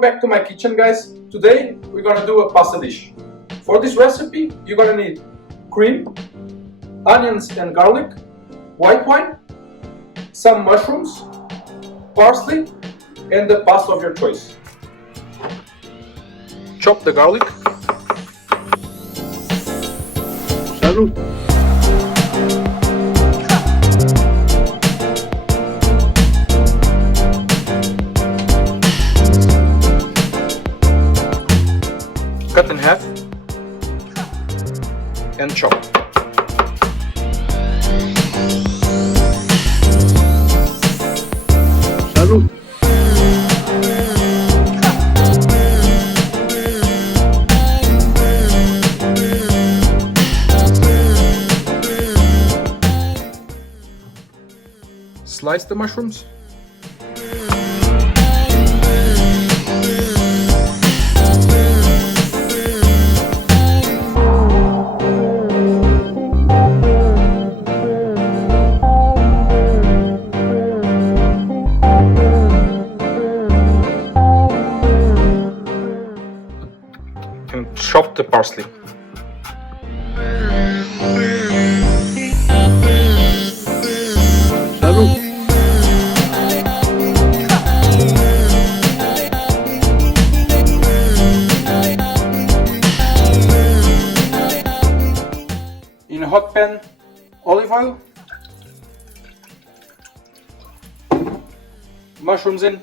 Welcome back to my kitchen, guys. Today we're gonna do a pasta dish. For this recipe you're gonna need cream, onions and garlic, white wine, some mushrooms, parsley and the pasta of your choice. Chop the garlic. Salud. Cut in half and chop. Salud. Slice the mushrooms. And chop the parsley. Salud. In a hot pan, olive oil, mushrooms in,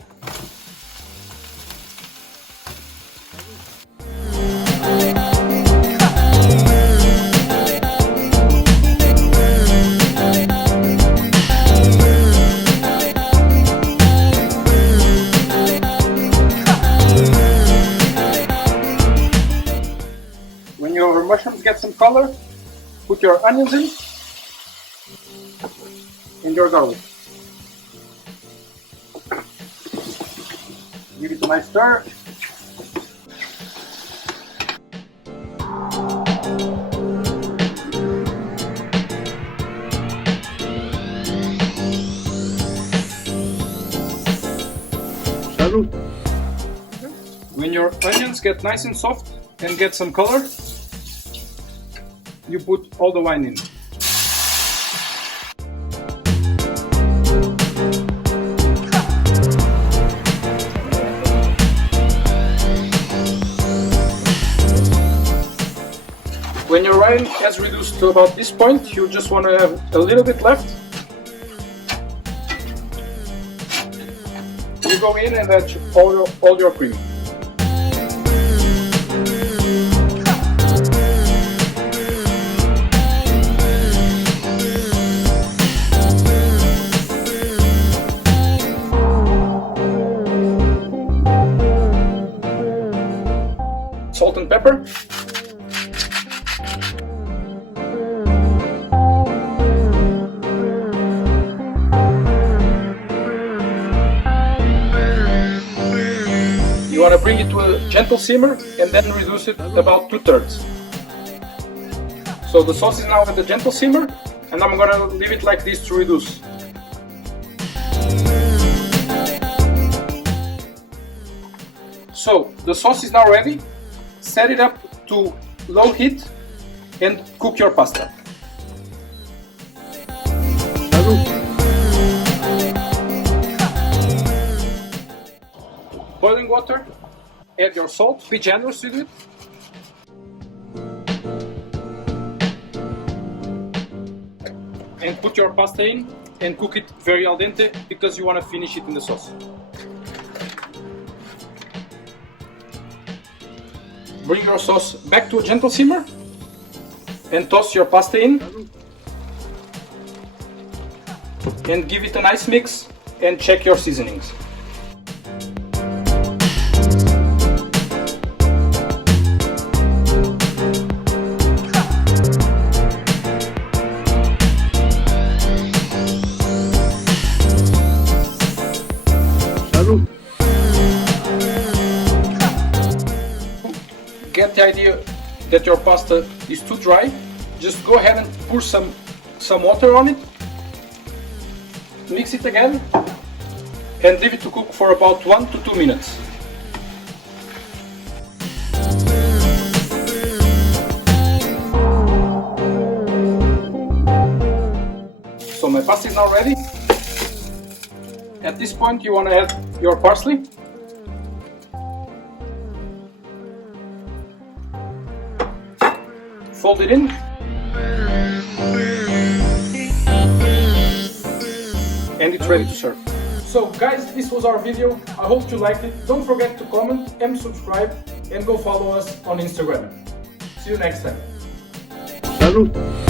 when your mushrooms get some color, put your onions in and your garlic. Give it a nice stir. Salud. When your onions get nice and soft and get some color, you put all the wine in. When your wine has reduced to about this point, you just want to have a little bit left. You go in and add all your cream. Salt and pepper. You want to bring it to a gentle simmer and then reduce it about 2/3. So the sauce is now at a gentle simmer and I'm going to leave it like this to reduce. So the sauce is now ready. Set it up to low heat and cook your pasta. Boiling water, add your salt, be generous with it. And put your pasta in and cook it very al dente because you want to finish it in the sauce. Bring your sauce back to a gentle simmer and toss your pasta in and give it a nice mix and check your seasonings. Get the idea that your pasta is too dry, just go ahead and pour some water on it, mix it again and leave it to cook for about 1 to 2 minutes. pasta is now ready. At this point you want to add your parsley. Fold it in. And it's ready to serve. So guys, this was our video. I hope you liked it. Don't forget to comment and subscribe, and go follow us on Instagram. See you next time. Salud.